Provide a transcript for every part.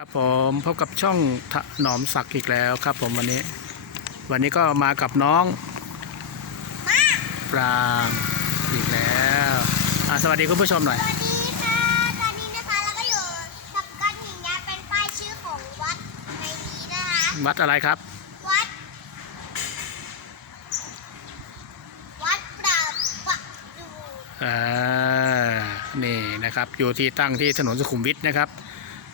ครับผมพบกับช่องถนอมศักดิ์อีกแล้วครับผมวันนี้ วันนี้ก็มากับน้องปรางอีกแล้วอะสวัสดีคุณผู้ชมหน่อย สวัสดีค่ะ ตอนนี้นะคะเราก็อยู่กับก้อนหินยักษ์เป็นป้ายชื่อของวัดในนี้นะคะ วัดอะไรครับ วัด วัดปราบประดูอ่านี่นะครับ อยู่ที่ตั้งที่ถนนสุขุมวิทนะครับ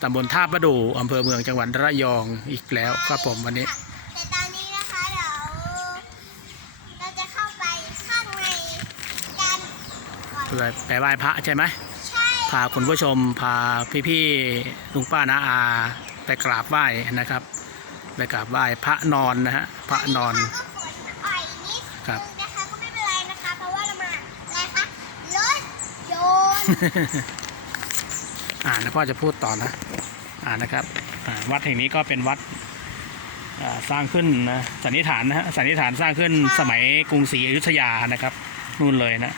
ตำบลท่าประดูอำเภอเมืองจังหวัดระยองอีกแล้วครับผมวันนี้ค่ะแต่ตอนนี้นะคะเดี๋ยวเราจะเข้าไปข้างในกันก่อนไปไปไหว้พระใช่ไหม ใช่พาคุณผู้ชมพาพี่ๆลุงป้านาอาไปกราบไหว้นะครับไปกราบไหว้พระนอนนะฮะพระนอนก็ฝนอ่อยนิดครับนึงนะคะก็ไม่เป็นไรนะคะ เพราะว่าเรามาอะไรคะรถยนต์ อ่านะพ่อจะพูดต่อนะ อ่านะครับอ่าวัดแห่งนี้ก็เป็นวัดอ่าสร้างขึ้นนะสันนิษฐานนะฮะสันนิษฐานสร้างขึ้นสมัยกรุงศรีอยุธยานะครับนู่นเลยนะ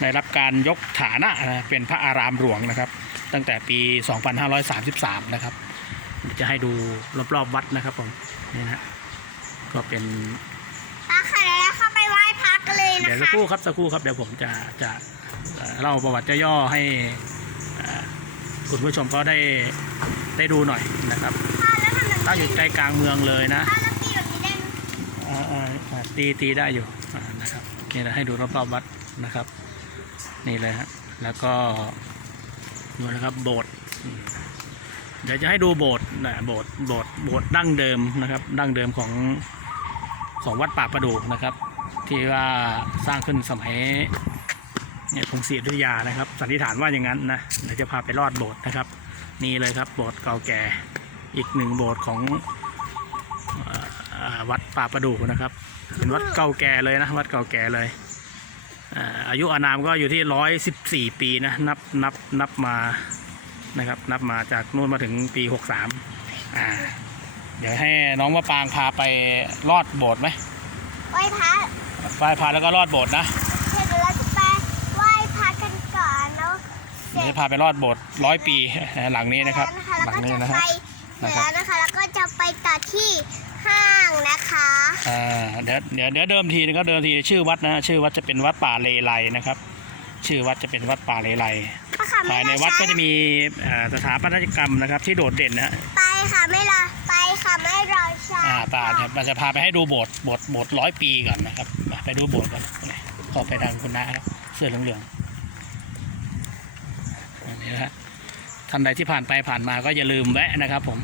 ได้รับการยกฐานะนะเป็นพระอารามหลวงนะครับ ตั้งแต่ปี 2533 นะครับ จะให้ดูรอบๆวัดนะครับผมนี่นะฮะก็เป็นปาค่ะแล้วเข้าไปไหว้พระกันเลยนะเดี๋ยวสักคะครู่ครับสักครู่ครับเดี๋ยวผมจะจะเอ่อเล่าประวัติย่อๆให้เอ่อ คุณผู้ชมก็ได้ได้ดูหน่อยนะครับพ่อแล้วทำไมตั้งอยู่ใจกลางเมืองเลยนะพ่อแล้วตีแบบนี้ได้ไหมอ่าอ่าอ่าตีตีได้อยู่อ่านะครับนี่เราให้ดูรอบๆวัดนะครับ นี่เลยฮะแล้วก็ดูนะครับโบสถ์อืมเดี๋ยวจะให้ดูโบสถ์นะโบสถ์โบสถ์โบสถ์ดั้งเดิมนะครับ ดั้งเดิมของของวัดป่าประดูนะครับ ที่ว่าสร้างขึ้นสมัย เนี่ยกรุงศรีอยุธยานะครับ สันนิษฐานว่าอย่างนั้นนะเดี๋ยวจะพาไปลอดโบสถ์นะครับ นี่เลยครับโบสถ์เก่าแก่อีกหนึ่งโบสถ์ของอ่าวัดป่าประดูกนะครับ เป็นวัดเก่าแก่เลยนะวัดเก่าแก่เลยอ่าอายุอานามก็อยู่ที่ร้อยสิบสี่ปีนะนับนับนับมานะครับนับมาจากนู่นมาถึงปีหกสามอ่าเดี๋ยวให้น้องมะปางพาไปลอดโบสถ์ไหมไหว้พระไปพาแล้วก็ลอดโบสถ์นะ จจะพาไปลอดโบสถ์ร้อยปีหลังนี้นะครับแล้วหลังนี้ก็นะจะฮะไปเสร็จแล้วนะคะแล้วก็จะไปต่อที่ห้างนะคะอ่าเดี๋ยวเดี๋ยวเดี๋ยวเดิมทีนะครับเดิมทีชื่อวัดนะชื่อวัดจะเป็นวัดป่าเลไลนะครับ ชื่อวัดจะเป็นวัดป่าเลไลไปค่ะภายในวัดก็จะมีเอ่อสถาปัตยกรรมนะครับ ที่โดดเด่นนะฮะไปค่ะไม่รอไปค่ะไม่รอช้าอ่าตาเนี่ยมันจะพาไปให้ดูโบสถ์โบสถ์โบสถ์ร้อยปีก่อนนะครับมาไปดูโบสถ์กันขอไปทางคุณน้าครับเสื้อเหลืองๆอั นนี้นะฮะท่านใดที่ผ่านไปผ่านมาก็อย่าลืมแวะนะครับผม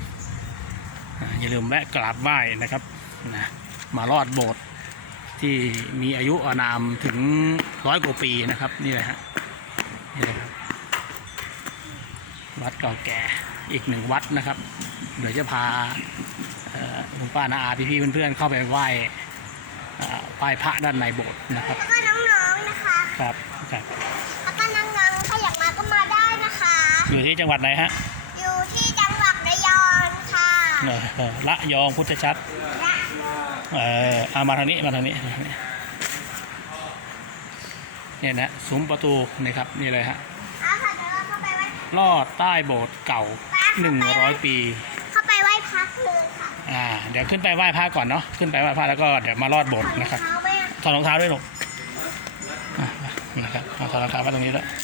อ่าอย่าลืมแวะกราบไหว้นะครับนะมาลอดโบสถ์ที่มีอายุอานามถึงร้อยกว่าปีนะครับนี่เลยฮะนี่เลยครับวัดเก่าแก่อีกหนึ่งวัดนะครับ เดี๋ยวจะพาเอ่อคุณป้านาอาพี่พี่ๆเพื่อนๆเข้าไปไหว้เอ่อไหว้พระด้านในโบสถ์นะครับแล้วก็น้องๆนะคะครับครับ อยู่ที่จังหวัดไหนฮะอยู่ที่จังหวัดระยองค่ะเออเออละยองพุทธชัดเออเอามาทางนี้มาทางนี้มาทางนี้เนี่ยนะซุ้มประตูนะครับนี่เลยฮะเอาค่ะเดี๋ยวเราเข้าไปไหว้ลอดใต้โบสถ์เก่าหนึ่งร้อยปีเข้าไปไหว้พระเลยค่ะอ่าเดี๋ยวขึ้นไปไหว้พระก่อนเนาะขึ้นไปไหว้พระแล้วก็เดี๋ยวมาลอดโบสถ์นะครับเท้าไหมอะถอดรองเท้าด้วยลูกอะนะครับเอาถอดรองเท้าไว้ตรงนี้ด้วยอ่าจะ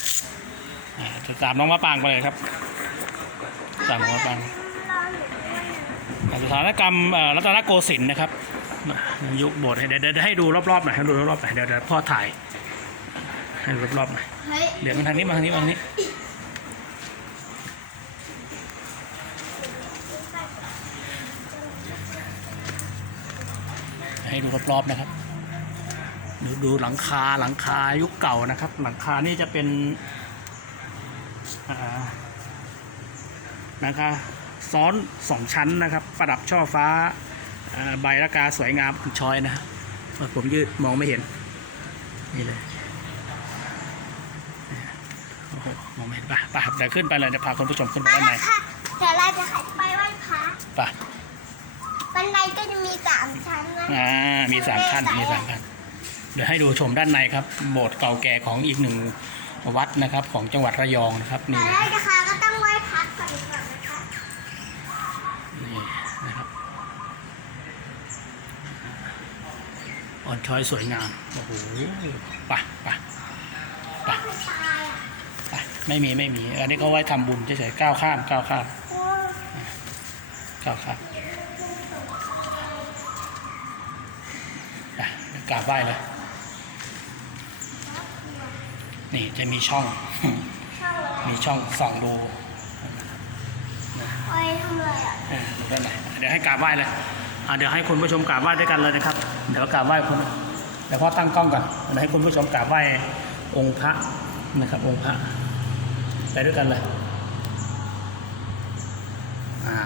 ตามน้องมะปางไปเลยครับตามน้องมะปางอ่าสถานกรรมเอ่อรัตนโกสินทร์นะครับยุคโบสถ์เดี๋ยวเดี๋ยวให้ดูรอบๆหน่อยให้ดูรอบๆหน่อยเดี๋ยวเดี๋ยวพ่อถ่ายให้ดูรอบๆหน่อยเฮ้ยเดี๋ยวมาทางนี้มาทางนี้มาทางนี้ให้ดูรอบๆนะครับดูดูหลังคาหลังคายุคเก่านะครับ หลังคานี่จะเป็น อ่าหลังคาซ้อนสองชั้นนะครับ ประดับช่อฟ้าอ่าใบละกาสวยงามช้อยนะเออผมยืดมองไม่เห็น นี่เลยโอ้โหมองไม่เห็นป่ะป่ะเดี๋ยวขึ้นไปเลยเดี๋ยวพาคุณผู้ชมขึ้นไปไปด้านในแล้วค่ะเดี๋ยวเราจะไปไหว้พระป่ะบันไดก็จะมีสามชั้นนะอ่ามีสามขั้นมีสามขั้นเดี๋ยวให้ดูชมด้านในครับโบสถ์เก่าแก่ของอีกหนึ่ง วัดนะครับของจังหวัดระยองนะครับนี่นะแกนะคะก็ต้องไหว้พระก่อนก่อนะคะนี่นะครับอ่อนช้อยสวยงามโอ้โหปะปะปะปะไม่มีไม่มีอันนี้ก็ไว้ทำบุญเฉยๆก้าวข้ามก้าวข้ามก้าวข้ามกราบไหว้เลย นี่จะมีช่องช่างเลยมีช่องส่องดูโอ้ยทำเลยอะเออดูด้านไหนเดี๋ยวให้กราบไหว้เลยอะเดี๋ยวให้คุณผู้ชมกราบไหว้ด้วยกันเลยนะครับ เดี๋ยวกราบไหว้คุณเดี๋ยวพ่อตั้งกล้องก่อนเดี๋ยวให้คุณผู้ชมกราบไหว้องค์พระนะครับ องค์พระไปด้วยกันเลยอ่า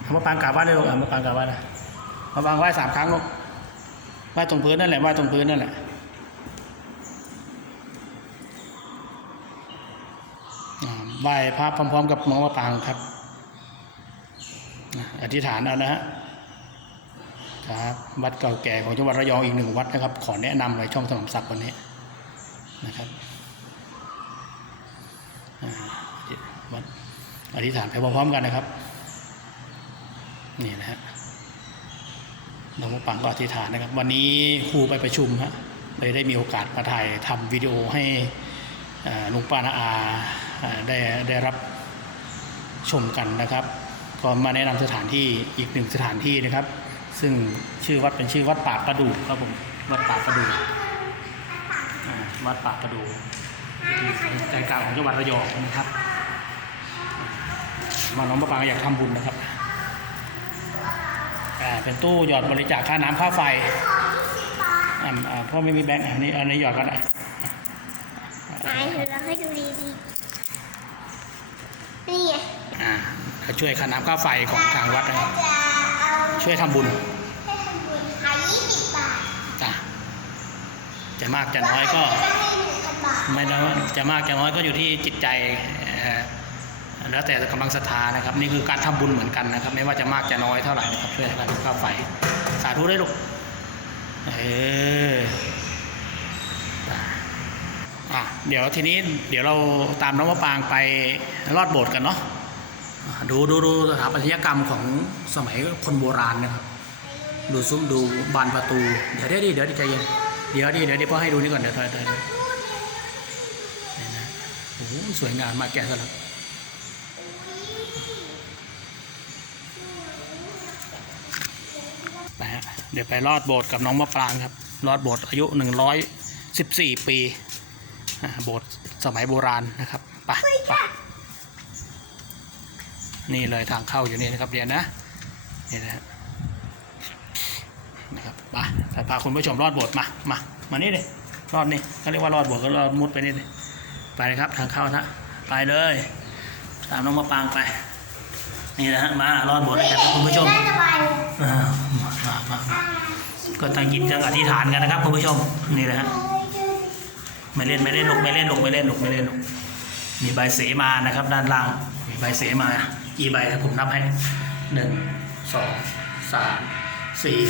เอามาปางกราบไหว้เลยลูกอะมาปางกราบไหว้เลยมาปางไหว้สามครั้งลูกไหว้ตรงพื้นนั่นแหละไหว้ตรงพื้นนั่นแหละอ่า ไหว้พระพร้อม ๆ กับน้องมะปางครับอธิษฐานเอานะฮะครับวัดเก่าแก่ของจังหวัดระยองอีกหนึ่งวัดนะครับ ขอแนะนำเลยช่องสนามศักดิ์วันนี้นะครับอ่าวัดอธิษฐานไปพร้อมๆกันนะครับนี่นะฮะน้องมะปางก็อธิษฐานนะครับ วันนี้ครูไปประชุมฮะเลยได้มีโอกาสมาถ่ายทำวิดีโอให้ลุงป้านาอา ได้ได้รับชมกันนะครับ ก็มาแนะนำสถานที่อีกหนึ่งสถานที่นะครับ ซึ่งชื่อวัดเป็นชื่อวัดป่าประดูครับผมวัดป่าประดูวัดป่าประดูที่ใจกลางของจังหวัดระยองนะครับมาน้องมะปางอยากทำบุญนะครับเป็นตู้หยอดบริจาคค่าน้ำค่าไฟอ่าพ่อไม่มีแบงค์อันนี้อันนี้หยอดก็ได้ไหนถือแล้วให้ดูดี นี่ไงอ่าก็ช่วยค่าน้ำค่าไฟของทางวัดนะครับจะเอาช่วยทำบุญให้ทำบุญขายยี่สิบบาทจ้ะจะมากจะน้อยก็ แล้วให้หนึ่งพันบาทไม่ได้ว่าจะมากจะน้อยก็อยู่ที่จิตใจเอ่อแล้วแต่กำลังศรัทธานะครับ นี่คือการทำบุญเหมือนกันนะครับ ไม่ว่าจะมากจะน้อยเท่าไหร่นะครับช่วยกันค่าไฟสาธุได้ลูกเอออะ เดี๋ยวทีนี้เดี๋ยวเราตามน้องมะปางไปลอดโบสถ์กันเนาะดูดูดูสถาปัตยกรรมของสมัยคนโบราณนะครับ ดูซุ้มดูบานประตู เดี๋ยวเดี๋ยวดิเดี๋ยวดิใจเย็นเดี๋ยวดิเดี๋ยวดิพ่อให้ดูนี่ก่อนเดี๋ยวเดี๋ยวเดี๋ยวนะโอ้โหสวยงามมากแกสลักไปฮะเดี๋ยวไปลอดโบสถ์กับน้องมะปรางครับลอดโบสถ์อายุหนึ่งร้อยสิบสี่ปี โบสถ์สมัยโบราณนะครับไปไปนี่เลยทางเข้าอยู่นี่นะครับเดี๋ยวนะนี่นะฮะนะครับมาไปพาคุณผู้ชมรอดโบสถ์มามามานี่เลยรอดนี่เขาเรียกว่ารอดโบสถ์ก็รอดมุดไปนี่เลยไปเลยครับทางเข้านะไปเลยตามน้องมะปางไป นี่นะฮะมารอดโบสถ์ด้วยกันครับคุณผู้ชมน่าจะไปอ่ามามามามาก็ตั้งจิตตั้งอธิษฐานกันนะครับคุณผู้ชมนี่นะฮะ ไม่เล่นไม่เล่นลูกไม่เล่นลูกไม่เล่นลูกไม่เล่นลูกมีใบเสมานะครับ ด้านล่าง มีใบเสมากี่ใบครับผมนับให้หนึ่งสองสามสี่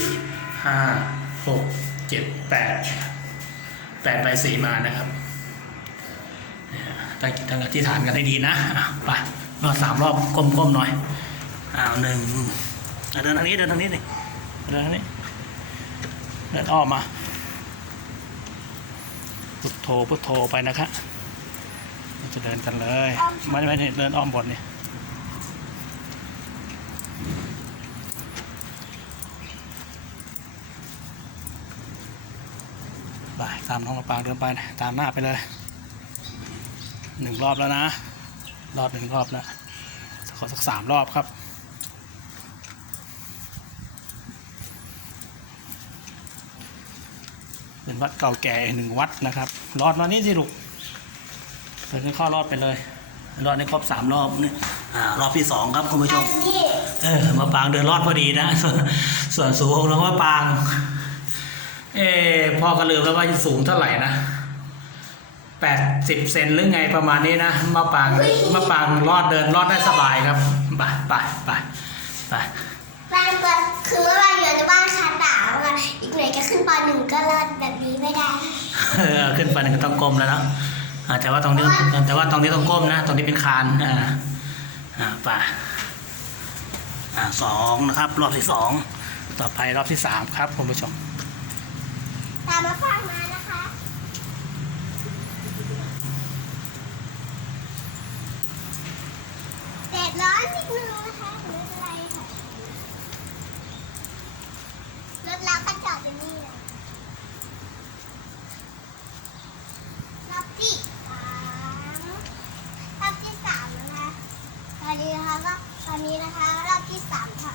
ห้าหกเจ็ดแปดแปดใบเสมานะครับตั้งจิตตั้งอธิษฐานกันให้ดีนะไปรอบสามรอบก้มๆหน่อยอ้าวหนึ่งเดินทางนี้เดินทางนี้ดิเดินทางนี้เดินอ้อมมา พุทโธพุทโธไปนะครับเราจะเดินกันเลยไม่ไม่เดินอ้อมบนนี่ไปตามน้องมะปางเดินไปนะตามหน้าไปเลยหนึ่งรอบแล้วนะ รอบหนึ่งรอบแล้วขอสักสามรอบครับ เป็นวัดเก่าแก่หนึ่งวัดนะครับรอดมานี่สิลูกเดินข้ารอดไปเลยรอดในครบสามรอบนี่รอบที่สองครับคุณผู้ชมเออมาปางเดินรอดพอดีนะ ส่วนส่วนสูงของน้องมะปาง เออพ่อก็ลืมแล้วว่าสูงเท่าไหร่นะแปดสิบเซนหรือไงประมาณนี้นะมะปางมะปางรอดเดินรอดได้สบายครับไปไปไปไปบ้านก็คือว่าอยู่ในบ้านชั้นดาว อะอีกหน่อยก็ขึ้นปหนึ่งก็รอดแบบนี้ไม่ได้ เออขึ้นไปนี่ก็ต้องก้มแล้วเนาะอ่าแต่ว่าตรงนี้แต่ว่าตรงนี้ต้องก้มนะตรงนี้เป็นคานอ่าอ่าไป่าอ่าสองนะครับ รอบที่สองต่อไปรอบที่สามครับคุณผู้ชมตามมาฟังมานะคะแดดร้อนนิดนึง ตอนนี้นะคะก็ตอนนี้นะคะรอบที่สามค่ะ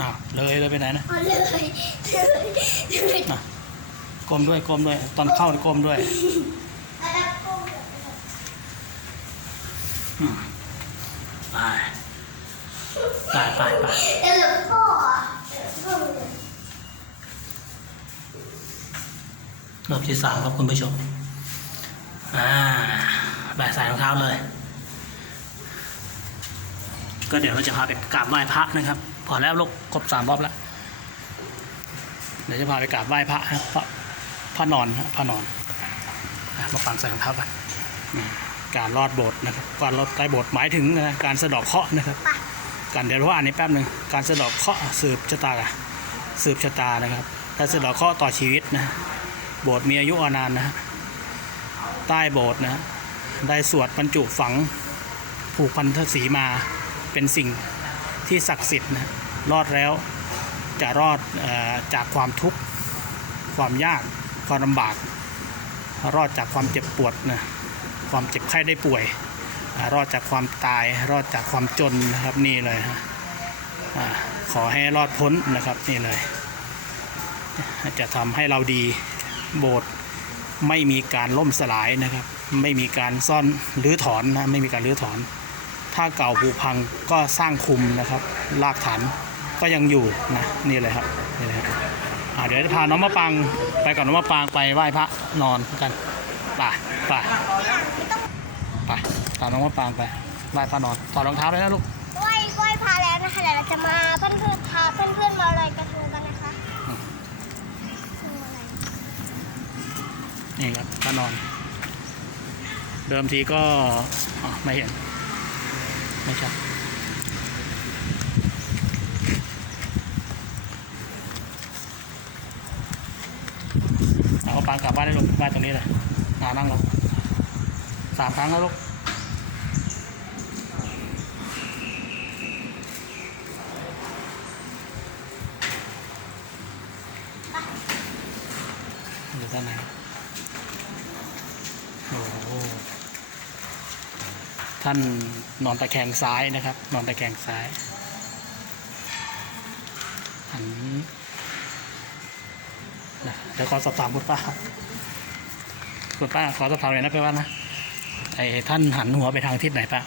อ้าวเลยเลยไปไหนนะเอาเลยเลยเลยอะก้มด้วยก้มด้วย ตอนเข้าก้มด้วย เอาแล้วกุ้ง อืมไป ไปไปไปเดี๋ยวหลวงพ่อหลวงพ่อ รอบที่สามครับคุณผู้ชม อ่าแบกใส่รองเท้าเลย ก็เดี๋ยวเราจะพาไปกราบไหว้พระนะครับ พอแล้วลูกครบสามรอบแล้ว เดี๋ยวจะพาไปกราบไหว้พระครับพระพระนอนครับพระนอนอะมาฟังใส่รองเท้ากันการลอดโบสถ์นะครับ การลอดใต้โบสถ์หมายถึงนะการสะเดอกเคราะห์นะครับ ไป การเดี๋ยวเราอ่านในแป๊บหนึ่งการสะดอกเคาะสืบชะตาสืบชะตานะครับถ้าสะดอกเคาะต่อชีวิตนะโบสถ์มีอายุอานานนะใต้โบสถ์นะได้สวดบรรจุฝังผูกพันธสีมาเป็นสิ่งที่ศักดิ์สิทธิ์นะรอดแล้วจะรอดอจากความทุกข์ความยากความลำบาก รอดจากความเจ็บปวดนะความเจ็บไข้ได้ป่วย รอดจากความตายรอดจากความจนนะครับนี่เลยฮะขอให้รอดพ้นนะครับนี่เลย จะทำให้เราดีโบสถ์ไม่มีการล่มสลายนะครับ ไม่มีการซ่อนหรือถอนนะไม่มีการรื้อถอน ถ้าเก่าผุพังก็สร้างคุมนะครับรากฐานก็ยังอยู่นะนี่เลยครับนี่เลยครับเดี๋ยวจะพาน้องมะปางไปก่อนน้องมะปางไปไหว้พระนอนกันไปไปไป ตามน้องมะปรางไปไหว้พระนอนถอดรองเท้าเลยนะลูกไหว้ไหว้พาแล้วนะคะเดี๋ยวเราจะมาเพื่อนเพื่อนๆพาเพื่อนเพื่อนๆมาลอยกระทงกันนะคะอืมทงอะไรนี่ครับพระนอน เดิมทีก็อ๋อไม่เห็น ไม่ใช่เอามะปรางกลับบ้านได้ลูกบ้านตรงนี้เลยนานั่งลงสามครั้งแล้วลูก อยู่ด้านในโอ้โหท่านนอนตะแคงซ้ายนะครับ นอนตะแคงซ้ายหันนะเดี๋ยวขอสอบถามคุณป้าคุณป้าขอสอบถามเลยนะพี่ว่านะไอ้ท่านหันหัวไปทางทิศไหนป้า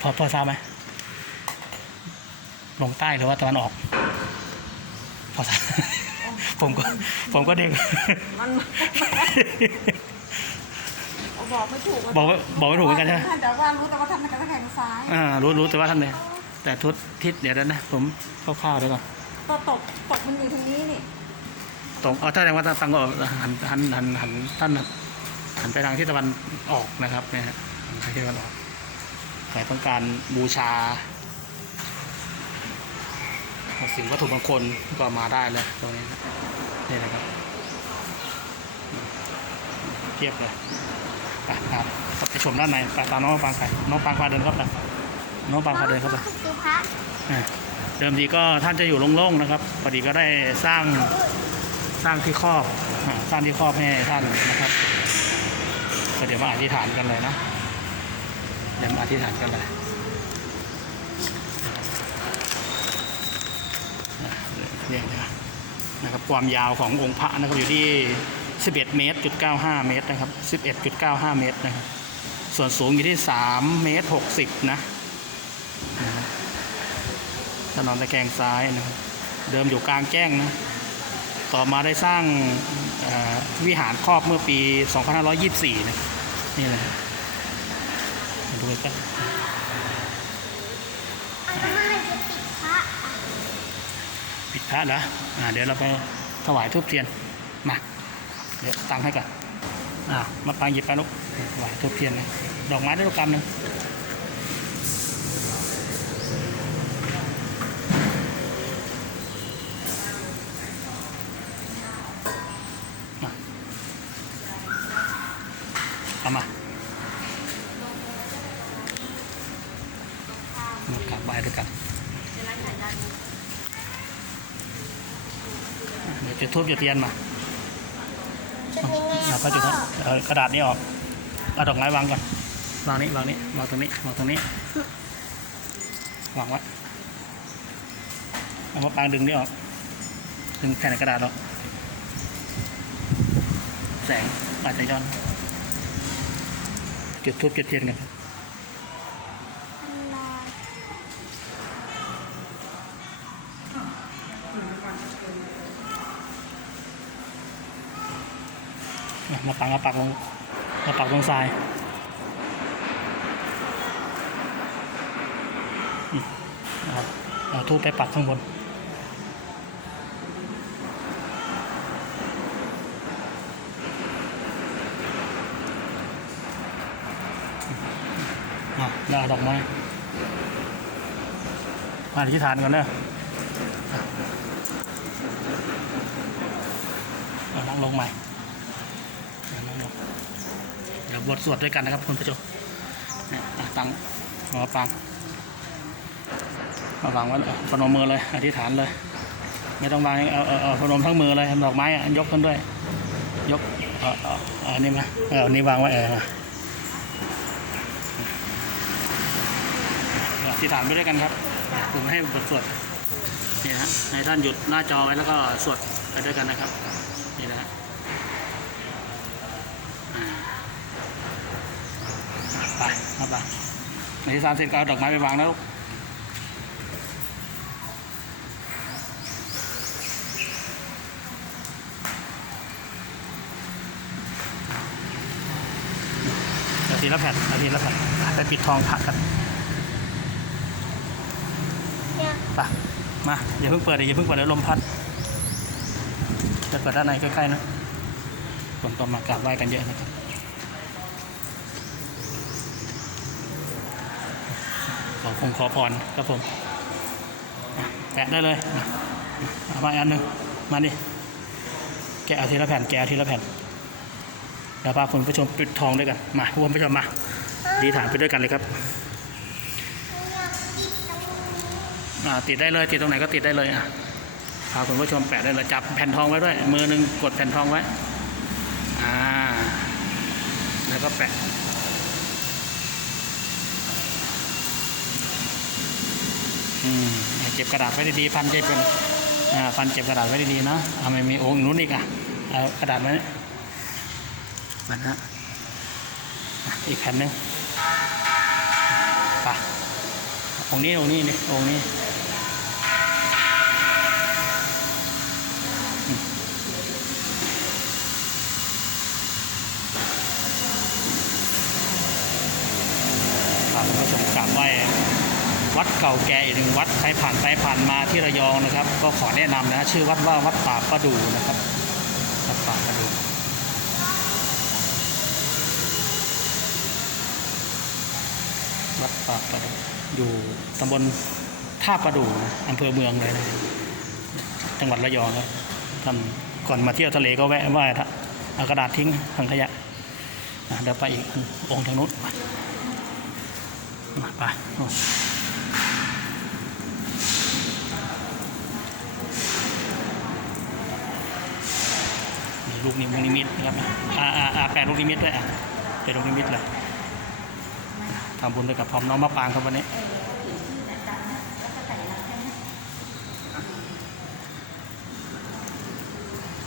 พอพอทราบไหมลงใต้หรือว่าตะวันออก พอทราบ ผมก็ผมก็เด็ก มันบอกไม่ถูกบอกว่าบอกไม่ถูกเหมือนกันใช่ไหมแต่ว่ารู้แต่ว่าท่านเป็นแข่งซ้ายอ่ารู้รู้แต่ว่าท่านเลยแต่ทุกทิศเดี๋ยวนะผมคร่าวๆเดี๋ยวก่อนตัวตกตกมันอยู่ทางนี้นี่ตรงอ๋อถ้าแสดงว่าตั้งก็หันหันหันหันท่านหันไปทางทิศตะวันออกนะครับเนี่ยฮะหันไปทางทิศตะวันออกใครต้องการบูชาสิ่งวัตถุมงคลก็มาได้เลยตรงนี้ นี่นะครับเทียบเลยไปครับไปชมด้านในไปตามน้องปางไปน้องปางพาเดินเข้าไปน้องปางพาเดินเข้าไปะเดิมทีก็ท่านจะอยู่โล่งๆนะครับพอดีก็ได้สร้างสร้างที่ครอบสร้างที่ครอบให้ท่านนะครับเดี๋ยวมาอธิษฐานกันเลยนะเดี๋ยวมาอธิษฐานกันเลยเรียนะ นะครับความยาวขององค์พระนะครับอยู่ที่ 11 เมตรจุด95 เมตรนะครับ 11.95 เมตรนะครับส่วนสูงอยู่ที่ 3 เมตร 60 นะถนนตะแคงซ้ายนะครับเดิมอยู่กลางแจ้งนะต่อมาได้สร้างวิหารครอบเมื่อปี 2524 นะนี่เลยมาดูกัน อาม่าจะติดพระ ปิด พระเหรออ่าเดี๋ยวเราไปถวายทูบเทียนมาเดี๋ยวตังให้ก่อนอ่ามาปังหยิบไปลูกถวายทูบเทียนนะดอกไม้ได้ลูกกำหนึ่ง เอามามากราบไหว้ด้วยกันเดี๋ยว จุดทูบจุดเทียนมาจุดยังไงอะอะพระจุดพ่ทูอบเอากระดาษนี้ออกเอาดอกไม้วางก่อนวางนี้วางนี้วางตรงนี้วางตรงนี้วางไว้เอามาปางดึงนี่ออกดึงแผ่นกระดาษออกแสงอาจจะย้อนจุดทูบจุดเทียนกันครับ มาปังมาปักลงมาปักตรงทรายเอาเอาทูบไปปักข้างบนอะแล้วเอาดอกไม้มาอธิษฐานก่อนเนอะเอานั่งลงใหม่ เดี๋ยวบทสวดด้วยกันนะครับคุณผู้ชมตั้งหัวปังมาวางไว้เลยพนมมือเลย อธิษฐานเลย ไม่ต้องวางเอาเอาเอาพนมทั้งมือเลยดอกไม้อะยกขึ้นด้วย ยกอันนี้มาเอาอันนี้วางไว้เออมาอธิษฐานไปด้วยกันครับ ผมให้บทสวดนี่ฮะให้ท่านหยุดหน้าจอไว้แล้วก็สวดไปด้วยกันนะครับ นี่นะฮะอ่า ไปมาไปในที่สามเสร็จก็เอาดอกไม้ไปวางนะลูกเอาทีละแผ่นเอาทีละแผ่นไปปิดทองพระกันไปมาอย่าเพิ่งเปิดอย่าเพิ่งเปิดเดี๋ยวลมพัดจะเปิดด้านในใกล้ๆนะคนก็มากราบไหว้กันเยอะนะครับ ขอคงขอพรครับผมแปะได้เลยมาอันหนึ่งมาดิแกะเอาทีละแผ่นแกะเอาทีละแผ่นเดี๋ยวพาคุณผู้ชมปิดทองด้วยกันมาคุณผู้ชมมาดีฐานไปด้วยกันเลยครับติดได้เลยติดตรงไหนก็ติดได้เลยอะพาคุณผู้ชมแปะได้เลยจับแผ่นทองไว้ด้วยมือหนึ่งกดแผ่นทองไว้อ่าแล้วก็แปะ อืมเก็บกระดาษไว้ดีๆพันเก็บกันอ่าพันเก็บกระดาษไว้ดีๆเนาะเอาไม่มีองค์นู้นอีกอะเอากระดาษไว้มันนะอะอีกแผ่นหนึ่งไปองค์นี้องค์นี้นี่องค์นี้อืมครับคุณผู้ชมกราบไหว้วัด เก่าแก่อีกหนึ่งวัดใครผ่านไปผ่านมาที่ระยองนะครับ ก็ขอแนะนำนะชื่อวัดว่าวัดป่าประดูนะครับวัดป่าประดูวัดป่าประดูอยู่ตำบลท่าประดูอำเภอเมืองเลยนะจังหวัดระยองครับท่านก่อนมาเที่ยวทะเลก็แวะไหว้ท่านเอากระดาษทิ้งถังขยะอะเดี๋ยวไปอีกองค์ทางนู้นไปมาไปนู่นนี่ ลูกนิมิตนิมิตนะครับอ่าอ่าอ่าแปดลูกนิมิตด้วยอะเป็นลูกนิมิตเลยทำบุญด้วยกับพร้อมน้องมะปางครับวันนี้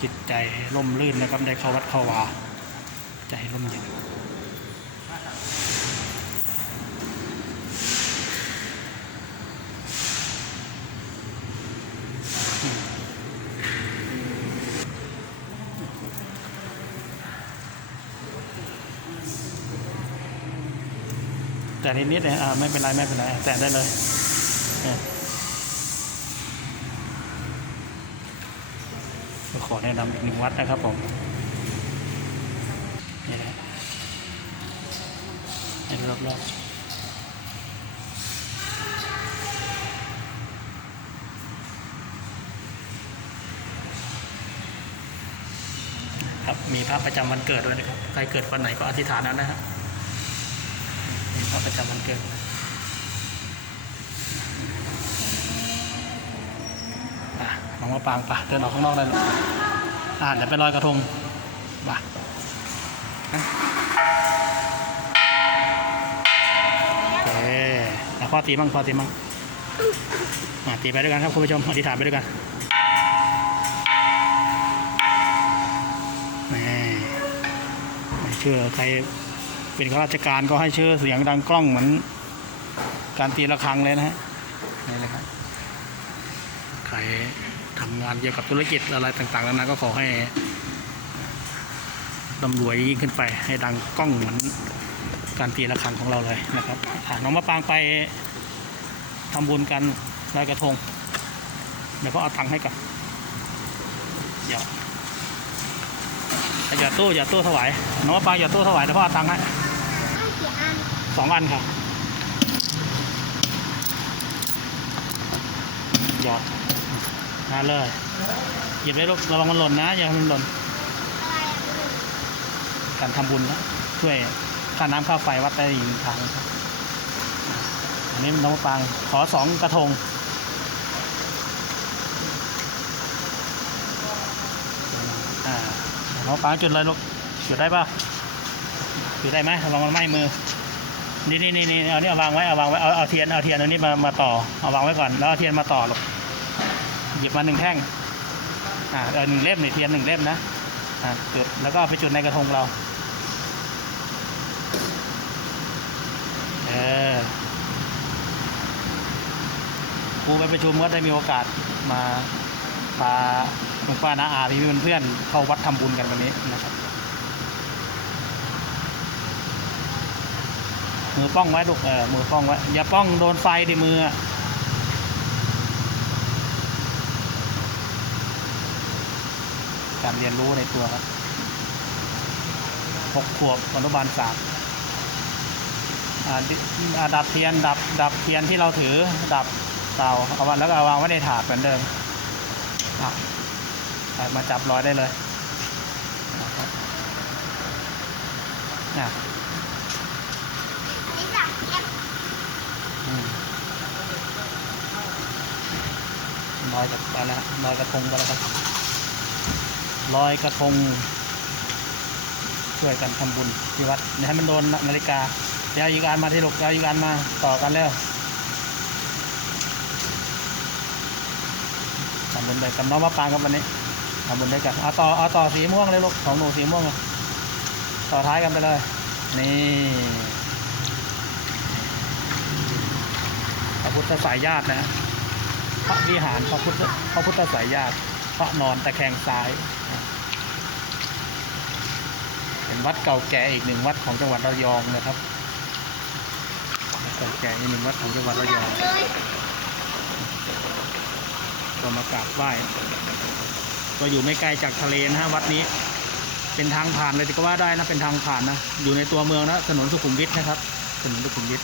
จิตใจร่มรื่นนะครับได้เข้าวัดเข้าวาใจร่มเย็น นิดๆนี่ยอ่าไม่เป็นไรไม่เป็นไรแต่ได้เลยขอแนะนำอีกหนึ่งวัดนะครับผมนี่นะให้ดูรอบๆครับมีพระประจำวันเกิดด้วยนะครับ ใครเกิดวันไหนก็อธิษฐานนั้นนะฮะมี พระประจำวันเกิดอะน้องมะปางปะเดินออกข้างนอกได้เลยอ่าเดี๋ยวไปลอยกระทงปะนะโอเคแล้วพ่อตีมั่งพ่อตีมั่งอะตีไปด้วยกันครับคุณผู้ชมอธิษฐานไปด้วยกันแม่ไม่เชื่อใคร เป็นข้าราชการก็ให้เชื่อเสียงดังกล้องเหมือน การตีระฆังเลยนะฮะนี่เลยครับใครทำงานเกี่ยวกับธุรกิจอะไรต่างๆแล้วนะก็ขอให้ร่ำรวยยิ่งขึ้นไป ให้ดังกล้องเหมือนการตีระฆังของเราเลยนะครับอะน้องมะปางไปทำบุญกันลอยกระทงเดี๋ยวพ่อเอาตังค์ให้ก่อนเดี๋ยวอย่าตู้อย่าตู้ถวายน้องมะปางอย่าตู้ถวายเดี๋ยวพ่อเอาตังค์ให้ สองอันค่ะหยอดมาเลยหยิบได้ลูกระวังมันหล่นนะ อย่าให้มันหล่นการทำบุญนะช่วยค่าน้ำค่าไฟวัดได้อีกทางครับอันนี้น้องปางขอสองกระทงอ่าน้องปางจุดเลยลูกจุดได้ป่ะจุดได้ไหมระวังมันไหม้มือ นี่นี่นี่นี่เอานี่เอาวางไว้เอาวางไว้เอาเอาเทียนเอาเทียนอันนี้มามาต่อเอาวางไว้ก่อนแล้วเอาเทียนมาต่อลูกหยิบมาหนึ่งแท่งอ่าเออหนึ่งเล่มนี่เทียนหนึ่งเล่มนะอ่าจุดแล้วก็เอาไปจุดในกระทงเราเออครูไปประชุมก็ได้มีโอกาสมาพาหลุงป้าน้าอาพี่เพื่อนเข้าวัดทำบุญกันวันนี้นะครับ มือป้องไว้ลูกเออมือป้องไว้ อย่าป้องโดนไฟดิมืออการเรียนรู้ในตัวครับหกขวบอนุบาลสามอ่าดิอ่าดับเทียนดับดับเทียนที่เราถือดับเตาเอาวางแล้วก็เอาวางไว้ในถาดเหมือนเดิมอะเอามาจับรอยได้เลยนะครับอะ อันนี้จับเทียบ อืม ลอยกับอะไรนะลอยกระทงกันแล้วครับลอยกระทง ช่วยกันทำบุญที่วัดอย่าให้มันโดนนาฬิกาเดี๋ยวอาอีกอันมาที่ลูกเดี๋ยวอาอีกอันมาต่อกันแล้วทำบุญไปกับน้องมะปางครับวันนี้ทำบุญด้วยกันเอาต่อเอาต่อสีม่วงเลยลูกของหนูสีม่วงต่อท้ายกันไปเลย นี่พระพุทธสายญาตินะ พระวิหารพระพุทธพระพุทธสายญาติพระนอนตะแคงซ้าย เป็นวัดเก่าแก่อีกหนึ่งวัดของจังหวัดระยองนะครับเก่าแก่อีกหนึ่งวัดของจังหวัดระยองเลยก็มากราบไหว้ก็อยู่ไม่ไกลจากทะเลนะฮะวัดนี้ เป็นทางผ่านเลยก็ว่าได้นะเป็นทางผ่านนะอยู่ในตัวเมืองนะถนนสุขุมวิทนะครับถนนสุขุมวิท